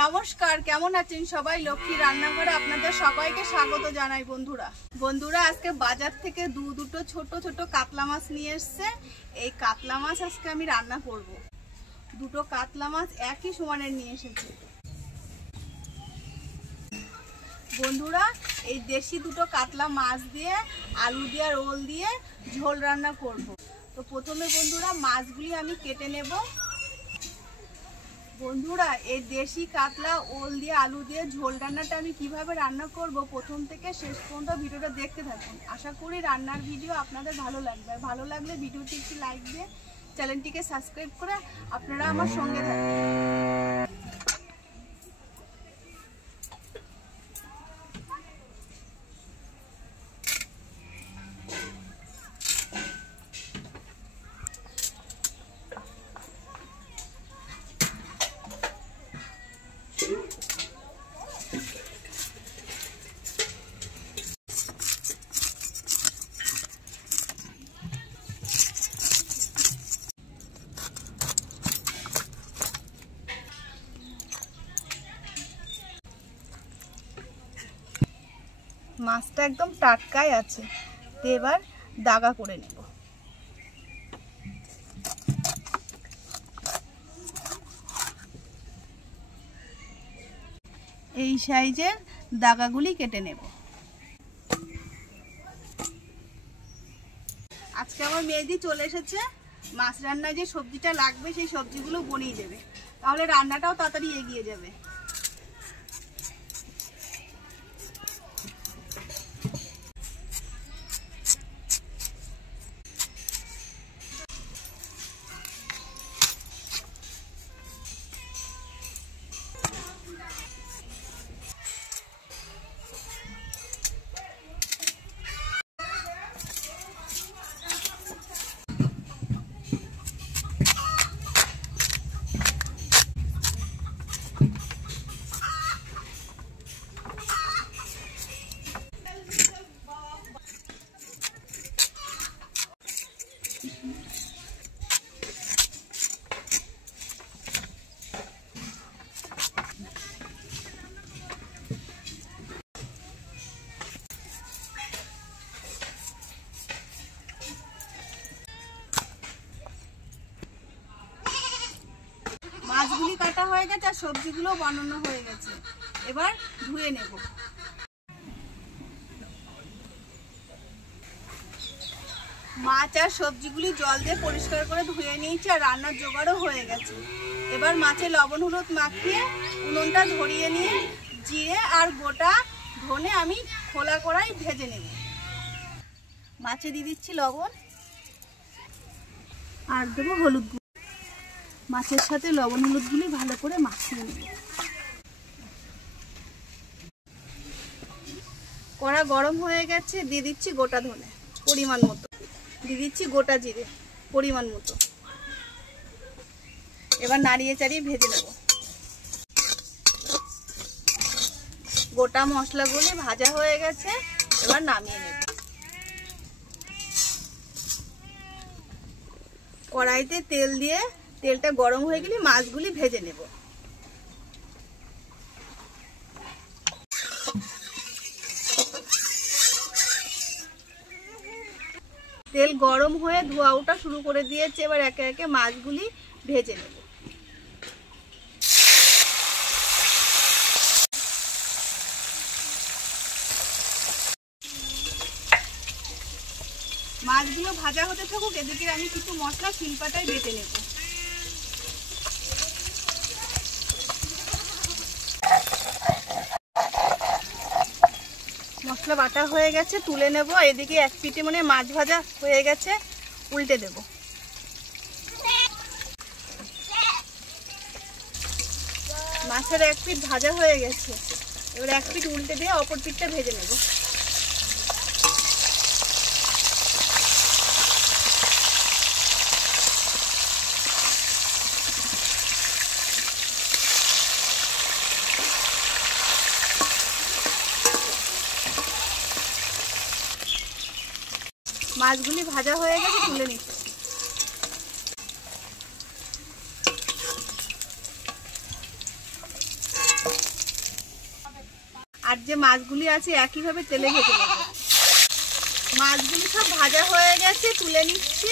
নমস্কার, কেমন আছেন সবাই? লক্ষ্মী রান্নাঘরে আপনাদের সবাইকে স্বাগত জানাই। বন্ধুরা আজকে বাজার থেকে দুটো ছোট ছোট কাতলা মাছ নিয়ে এসেছে। এই কাতলা মাছ আজকে আমি রান্না করব। দুটো কাতলা মাছ একই সমানের নিয়ে এসেছে। বন্ধুরা, এই দেশি দুটো কাতলা মাছ দিয়ে আলু দিয়ে আর ওল দিয়ে ঝোল রান্না করব। তো প্রথমে বন্ধুরা মাছগুলি আমি কেটে নেব। বন্ধুরা, এই দেশি কাতলা ওল দিয়ে আলু দিয়ে ঝোল রান্নাটা আমি কিভাবে রান্না করব প্রথম থেকে শেষ পর্যন্ত ভিডিওটা দেখতে থাকুন। আশা করি রান্নার ভিডিও আপনাদের ভালো লাগবে। আর ভালো লাগলে ভিডিওটি একটু লাইক দিয়ে চ্যানেলটিকে সাবস্ক্রাইব করে আপনারা আমার সঙ্গে থাকবেন। মাছটা একদম টাটকাই আছে, এবার দাগা করে নেব। এই সাইজের দাগাগুলি কেটে নেব। আজকে আমার মেয়েদি চলে এসেছে। মাছ রান্নায় যে সবজিটা লাগবে সেই সবজিগুলো বনিয়ে দেবে, তাহলে রান্নাটাও তাড়াতাড়ি এগিয়ে যাবে। মাছগুলি কাটা হয়ে গেছে আর সবজিগুলো বানানো হয়ে গেছে। এবার ধুয়ে নেব। মাছ আর সবজিগুলি জল দিয়ে পরিষ্কার করে ধুয়ে নিয়েছি আর রান্নার জোগাড়ও হয়ে গেছে। এবার মাছে লবণ হলুদ মাখিয়ে উনুনটা ধরিয়ে নিয়ে জিরে আর গোটা ধনে আমি খোলা কড়াই ভেজে নেব। মাছে দিয়ে দিচ্ছি লবণ আর দেবো হলুদ। মাছের সাথে লবণ হলুদগুলি ভালো করে মাখিয়ে নেব। কড়া গরম হয়ে গেছে, দিয়ে দিচ্ছি গোটা ধনে পরিমাণ মতো, দিয়ে দিচ্ছি গোটা জিরে পরিমাণ মতো। এবার নাড়িয়ে চাড়িয়ে ভেজে নেব। গোটা মশলাগুলি ভাজা হয়ে গেছে, এবার নামিয়ে নেব। কড়াইতে তেল দিয়ে তেলটা গরম হয়ে গেলে মাছগুলি ভেজে নেব। তেল গরম হয়ে ধোয়া ওঠা শুরু করে দিয়েছে। এবার একে একে মাছগুলি ভেজে নেব। মাছগুলো ভাজা হতে থাকুক, এদিকে আমি কিছু মশলা শিলপাটায় বেটে নেব। মশলা বাটা হয়ে গেছে, তুলে নেব। এদিকে এক পিঠে মানে মাছ ভাজা হয়ে গেছে, উল্টে দেব। মাছের এক পিঠ ভাজা হয়ে গেছে, এবার এক পিঠ উল্টে দিয়ে অপর পিঠটা ভেজে নেব। মাছগুলি ভাজা হয়ে গেছে, তুলে নিচ্ছি। আর যে মাছগুলি আছে একইভাবে তেলে ভেজে নেব। মাছগুলি সব ভাজা হয়ে গেছে, তুলে নিচ্ছি।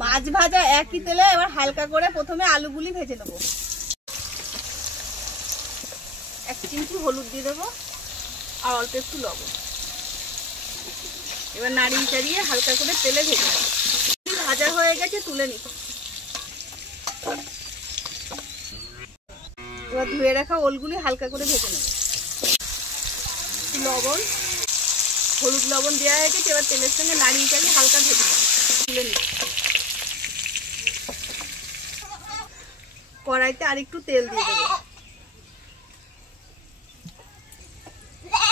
মাছ ভাজা একই তেলে এবার হালকা করে প্রথমে আলুগুলি ভেজে নেব। 1 চিমটি হলুদ দিয়ে দেবো আর অল্প একটু লবণ। এবার নাড়িয়ে চাড়িয়ে হালকা করে তেলে ভেজে নেব। ভাজা হয়ে গেছে, তুলে নিচ্ছি। এবার ধুয়ে রাখা ওলগুলি হালকা করে ভেজে নেব। লবণ, হলুদ লবণ দেওয়া হয়ে গেছে, এবার তেলের সঙ্গে নাড়িয়ে চাড়িয়ে হালকা ভেজে নেব, তুলে নিচ্ছি। কড়াইতে আরেকটু তেল দিয়ে দেবো।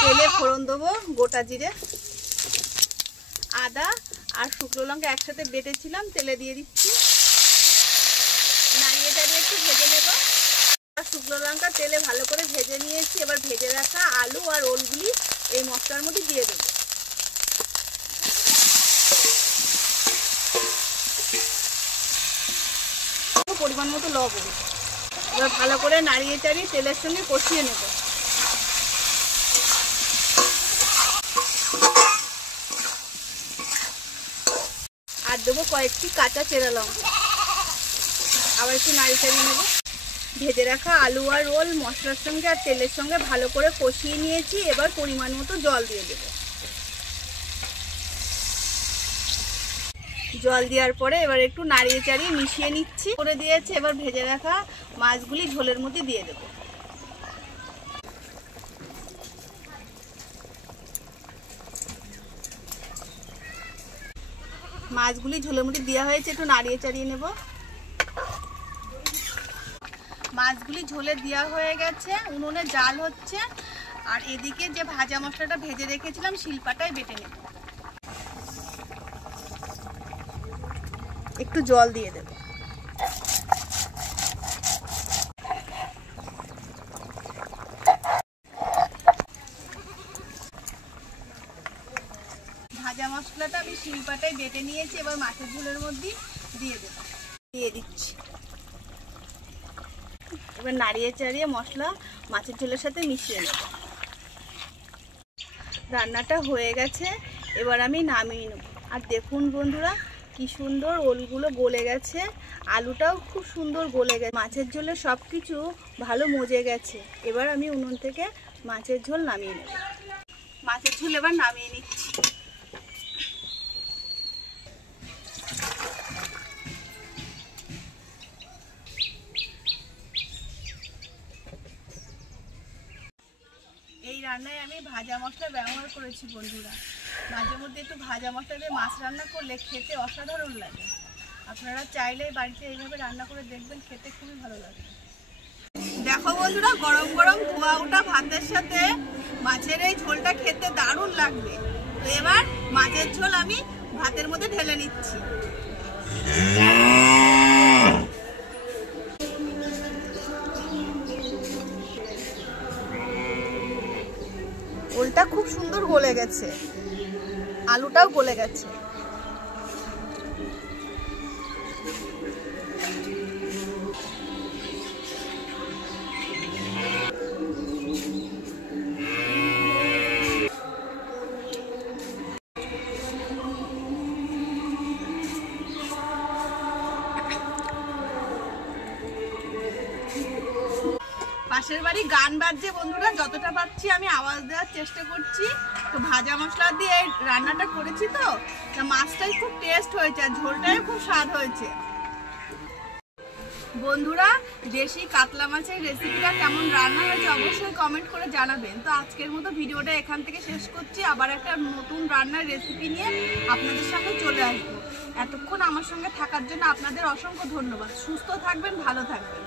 তেলে ফোড়ন দেবো গোটা জিরে, আদা আর শুকনো লঙ্কা একসাথে বেটেছিলাম, তেলে দিয়ে দিচ্ছি। নাড়িয়ে চাড়িয়ে একটু ভেজে নেব। শুকনো লঙ্কা তেলে ভালো করে ভেজে নিয়েছি। এবার ভেজে রাখা আলু আর ওলগুলি এই মশলার মধ্যে দিয়ে দেবো। পরিমাণ মতো লবণ। এবার ভালো করে নাড়িয়ে চাড়িয়ে তেলের সঙ্গে কষিয়ে নেব। আর দেবো কয়েকটি কাঁচা চেরা লঙ্কা। আবার একটু নাড়িয়ে চাড়িয়ে নেব। ভেজে রাখা আলু আর ওল মশলার সঙ্গে আর তেলের সঙ্গে ভালো করে কষিয়ে নিয়েছি। এবার পরিমাণ মতো জল দিয়ে দেব। জল দেওয়ার পরে এবার একটু নাড়িয়ে চাড়িয়ে মিশিয়ে নিচ্ছি। করে দিয়েছি। এবার ভেজে রাখা মাছগুলি ঝোলের মধ্যে দিয়ে দেব। মাছগুলি ঝোলের মধ্যে দেওয়া হয়েছে, একটু নাড়িয়ে চাড়িয়ে নেব। মাছগুলি ঝোলে দেওয়া হয়ে গেছে, উনুনে জাল হচ্ছে। আর এদিকে যে ভাজা মশলাটা ভেজে রেখেছিলাম শিলপাটায় বেটে নেব। একটু জল দিয়ে দেব। ভাজা মশলাটা আমি শিলপাটায় বেটে নিয়েছি। এবার মাছের ঝোলের মধ্যে দিয়ে দেব। দিয়ে দিচ্ছি। এবার নাড়িয়ে চাড়িয়ে মশলা মাছের ঝোলের সাথে মিশিয়ে নেব। রান্নাটা হয়ে গেছে, এবার আমি নামিয়ে নেব। আর দেখুন বন্ধুরা কি সুন্দর ওলগুলো গলে গেছে, আলুটাও খুব সুন্দর গলে গেছে, মাছের ঝোলে সব কিছু ভালো মজে গেছে। এবার আমি উনুন থেকে মাছের ঝোল নামিয়ে নেব। মাছের ঝোল এবার নামিয়ে নিচ্ছি। এই রান্নায় আমি ভাজা মশলা ব্যবহার করেছি বন্ধুরা। মাঝে মধ্যে একটু ভাজা মশলা দিয়ে মাছ রান্না করলে খেতে অসাধারণ লাগে। আপনারা চাইলে বাড়িতে এইভাবে রান্না করে দেখবেন, খেতে খুবই ভালো লাগে। দেখো বন্ধুরা, গরম গরম ধোয়া ওঠা ভাতের সাথে মাছের এই ঝোলটা খেতে দারুণ লাগবে। তো এবার মাছের ঝোল আমি ভাতের মধ্যে ঢেলে নিচ্ছি। ওলটা খুব সুন্দর গলে গেছে, আলুটাও গলে গেছে। পাশের বাড়ি গান বাজছে বন্ধুরা, যতটা পাচ্ছি আমি আওয়াজ দেওয়ার চেষ্টা করছি। তো ভাজা মশলা দিয়ে রান্নাটা করেছি, তো মাছটাই খুব টেস্ট হয়েছে আর ঝোলটাই খুব স্বাদ হয়েছে। বন্ধুরা দেশি কাতলা মাছের রেসিপিটা কেমন রান্না হয়েছে অবশ্যই কমেন্ট করে জানাবেন। তো আজকের মতো ভিডিওটা এখান থেকে শেষ করছি। আবার একটা নতুন রান্নার রেসিপি নিয়ে আপনাদের সামনে চলে আসবো। এতক্ষণ আমার সঙ্গে থাকার জন্য আপনাদের অসংখ্য ধন্যবাদ। সুস্থ থাকবেন, ভালো থাকবেন।